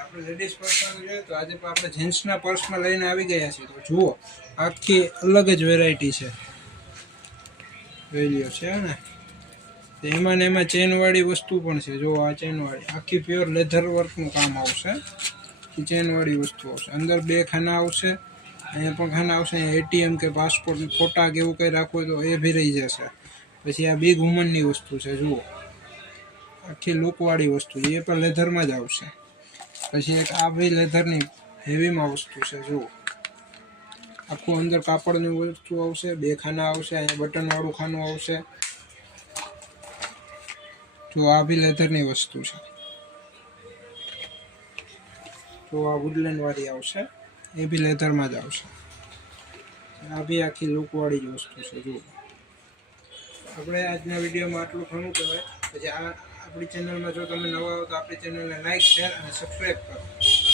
આપણે લેડીઝ પર્સમાં જોઈએ તો આજે આપણે જેન્ટ્સના પર્સમાં લઈને આવી ગયા છીએ. તો જુઓ આખી અલગ જ વેરાયટી છે, વેલ્યુ છે ને એમાં ને એમાં ચેનવાળી વસ્તુ પણ છે. જો આ ચેનવાળી આખી પ્યોર લેધર વર્કનું કામ આવશે. ચેનવાળી વસ્તુ આવશે. અંદર 2 ખાના આવશે, અહીંયા પણ ખાના આવશે. અહીંયા એટીએમ કે પાસપોર્ટ ફોટા કે એવું કંઈ રાખવું હોય તો એ બી રહી જશે. પછી આ બિગ વુમનની વસ્તુ છે, જુઓ આખી લુકવાળી વસ્તુ, એ પણ લેધરમાં જ આવશે. પછી એક આ બી લેધરની હેવીમાં વસ્તુ છે, જુઓ આખું અંદર કાપડની વસ્તુ આવશે. 2 ખાના આવશે, અહીંયા બટનવાળું ખાનું આવશે. જો આ બી લેધરની વસ્તુ છે. તો આ વુડલેન્ડ વાળી આવશે, એ બી લેધરમાં જ આવશે. આ બી આખી લુકવાળી જ વસ્તુ છે. જુઓ આપણે આજના વિડીયોમાં આટલું ઘણું કહેવાય. પછી આ આપણી ચેનલમાં જો તમે નવા હો તો આપણી ચેનલને લાઈક, શેર અને સબસ્ક્રાઈબ કરો.